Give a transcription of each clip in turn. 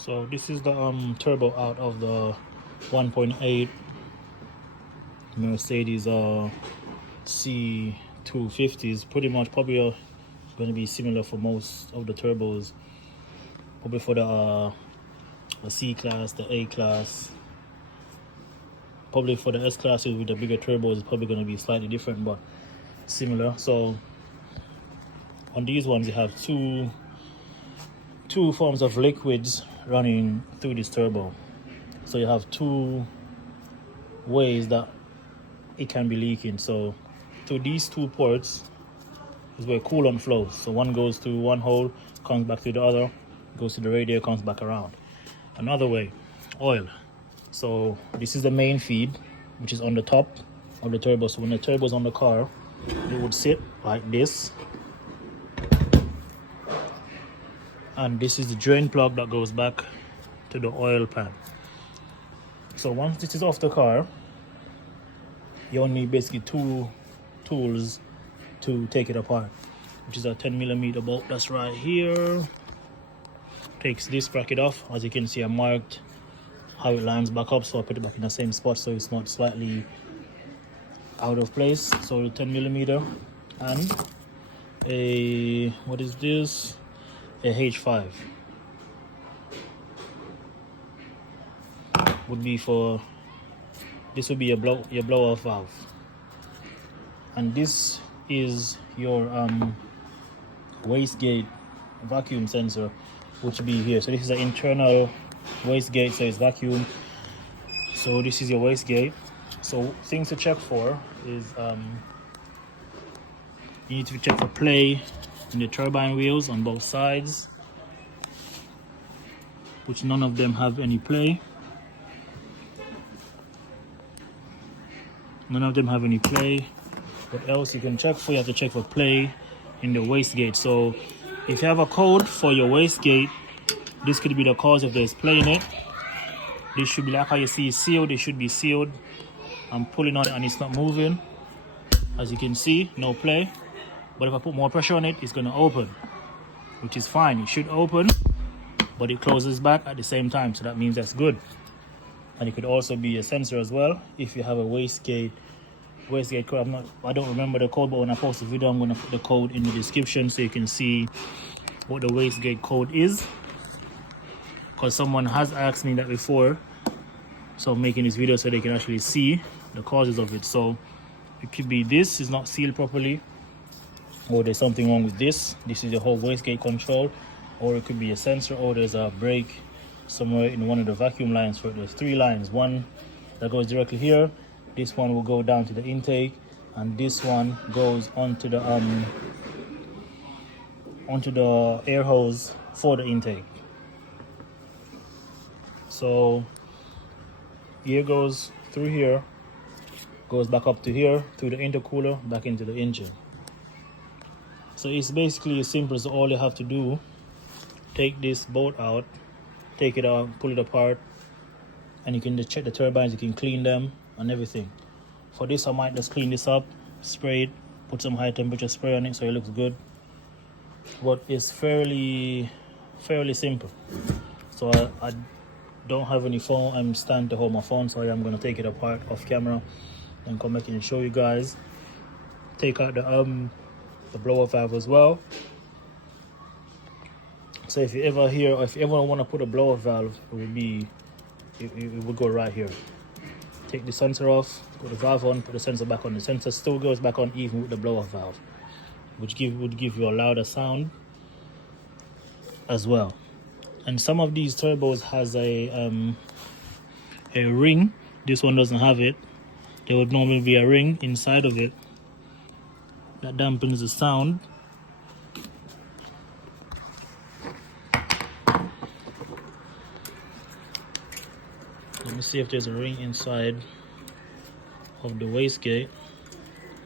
So this is the turbo out of the 1.8 Mercedes C250s. Pretty much probably going to be similar for most of the turbos. Probably for the C class, the A class. Probably for the S classes with the bigger turbos, it's probably going to be slightly different, but similar. So on these ones, you have two forms of liquids running through this turbo. So you have two ways that it can be leaking. So through these two ports is where coolant flows. So one goes through one hole, comes back through the other, goes to the radiator, comes back around. Another way, oil. So this is the main feed, which is on the top of the turbo. So when the turbo is on the car, it would sit like this. And this is the drain plug that goes back to the oil pan. So once this is off the car, you only need basically two tools to take it apart, which is a 10mm bolt that's right here. Takes this bracket off. As you can see, I marked how it lines back up, so I put it back in the same spot so it's not slightly out of place. So 10mm and a, what is this? A H5 would be for, this would be your blow off valve, and this is your wastegate vacuum sensor, which would be here. So this is an internal wastegate, so it's vacuum. So this is your wastegate. So things to check for is you need to check for play in the turbine wheels on both sides, which none of them have any play. None of them have any play. What else you can check for? You have to check for play in the wastegate. So if you have a code for your wastegate, this could be the cause if there's play in it. This should be like how you see it sealed. It should be sealed. I'm pulling on it and it's not moving. As you can see, no play. But if I put more pressure on it, it's going to open, which is fine. It should open, but it closes back at the same time. So that means that's good. And it could also be a sensor as well. If you have a wastegate code, I don't remember the code, but when I post the video, I'm going to put the code in the description so you can see what the wastegate code is. Because someone has asked me that before. So I'm making this video so they can actually see the causes of it. So it could be this is not sealed properly, or there's something wrong with this. This is the whole wastegate control, or it could be a sensor, or there's a break somewhere in one of the vacuum lines. For there's three lines, one that goes directly here, this one will go down to the intake, and this one goes onto the air hose for the intake. So air goes through here, goes back up to here, through the intercooler, back into the engine. So it's basically as simple as all you have to do. Take this bolt out, take it out, pull it apart, and you can just check the turbines, you can clean them and everything. For this, I might just clean this up, spray it, put some high temperature spray on it so it looks good. But it's fairly simple. So I don't have any phone, I'm standing to hold my phone, so I'm going to take it apart off camera and come back and show you guys. Take out the blower valve as well. So if you ever hear, or if you ever want to put a blower valve, it would go right here. Take the sensor off, put the valve on, put the sensor back on. The sensor still goes back on even with the blower valve, which would give you a louder sound as well. And some of these turbos has a ring. This one doesn't have it. There would normally be a ring inside of it that dampens the sound. Let me see if there's a ring inside of the wastegate.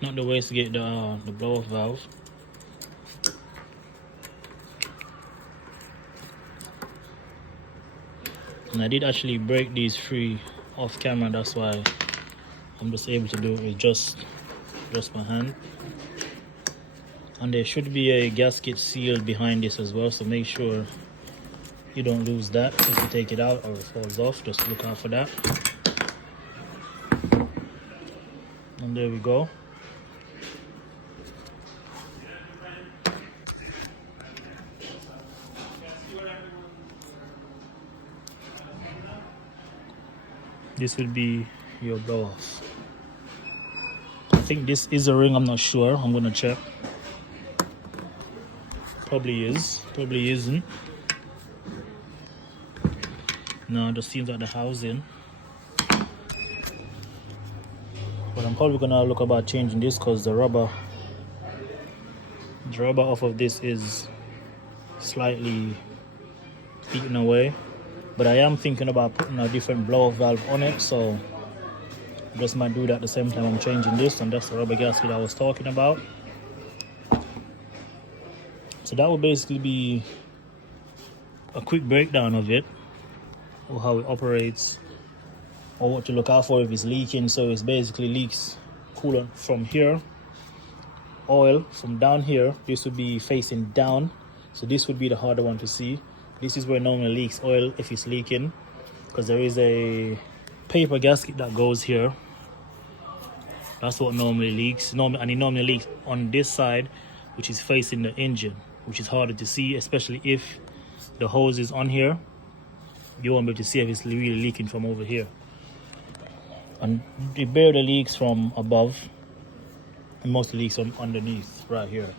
Not the wastegate, the blow-off valve. And I did actually break these free off camera, that's why I'm just able to do it with just my hand. And there should be a gasket sealed behind this as well, so make sure you don't lose that if you take it out or it falls off. Just look out for that. And there we go. This would be your blow off. I think this is a ring, I'm not sure. I'm gonna check. Probably is, probably isn't. No, it just seems like the housing. But I'm probably gonna look about changing this because the rubber off of this is slightly eaten away. But I am thinking about putting a different blow-off valve on it, so I just might do that at the same time I'm changing this, and that's the rubber gasket I was talking about. So that would basically be a quick breakdown of it, or how it operates, or what to look out for if it's leaking. So it's basically leaks coolant from here, oil from down here. This would be facing down, so this would be the harder one to see. This is where normally leaks oil if it's leaking, because there is a paper gasket that goes here. That's what normally leaks. And it normally leaks on this side, which is facing the engine, which is harder to see, especially if the hose is on here. You won't be able to see if it's really leaking from over here. And it barely leaks from above, and mostly leaks from underneath right here.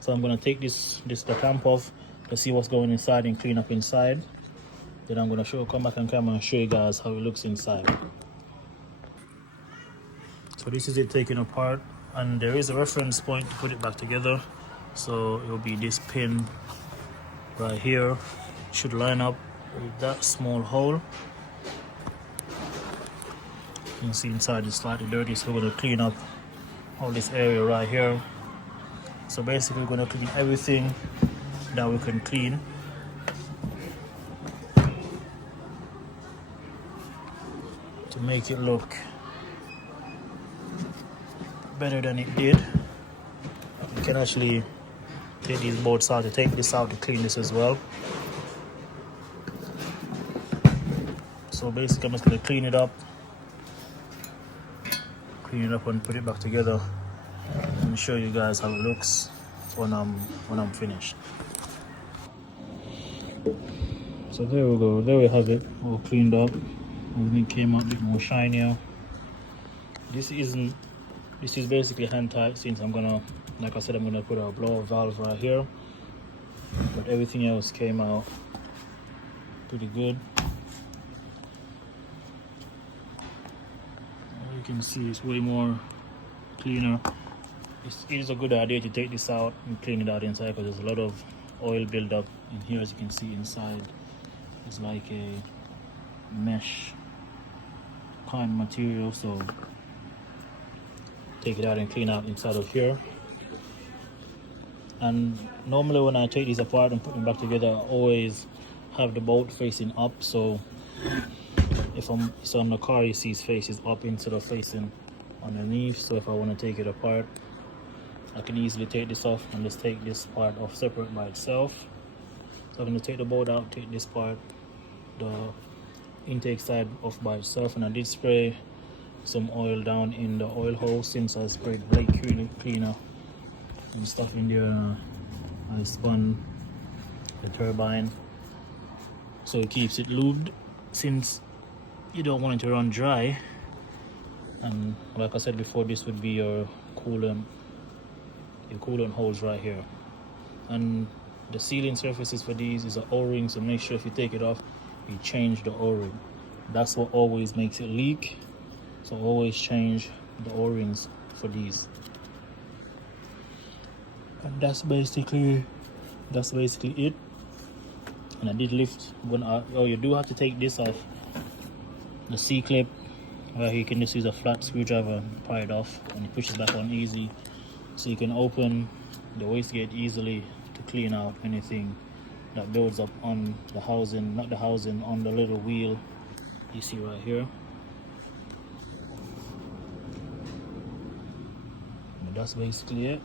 So I'm gonna take the clamp off to see what's going inside and clean up inside. Then I'm gonna come back on camera and show you guys how it looks inside. So this is it taken apart, and there is a reference point to put it back together. So it will be this pin right here. It should line up with that small hole. You can see inside is slightly dirty, so we're gonna clean up all this area right here. So basically we're gonna clean everything that we can clean. To make it look better than it did. You can actually take these bolts out, to take this out to clean this as well. So basically I'm just gonna clean it up and put it back together and show you guys how it looks when I'm finished. So there we go, there we have it, all cleaned up. Everything came out a bit more shinier. This is basically hand tight, since I'm gonna, like I said, I'm gonna put a blow valve right here. But everything else came out pretty good. You can see it's way more cleaner. It is a good idea to take this out and clean it out inside, because there's a lot of oil buildup in here. As you can see inside, it's like a mesh kind of material. So take it out and clean out inside of here. And normally when I take these apart and put them back together, I always have the bolt facing up. So if I'm on the car, you see his face is up instead of facing underneath. So if I want to take it apart, I can easily take this off and just take this part off separate by itself. So I'm going to take the bolt out, take this part, the intake side off by itself. And I did spray some oil down in the oil hole, since I sprayed brake cleaner and stuff in there. I spun the turbine so it keeps it lubed, since you don't want it to run dry. And like I said before, this would be your coolant holes right here. And the sealing surfaces for these is an O-ring, so make sure if you take it off, you change the O-ring. That's what always makes it leak. So always change the O-rings for these. And that's basically it. And I did lift you do have to take this off, the C-clip, where you can just use a flat screwdriver and pry it off, and it pushes back on easy. So you can open the wastegate easily to clean out anything that builds up on the housing, not the housing, on the little wheel you see right here. But that's basically it.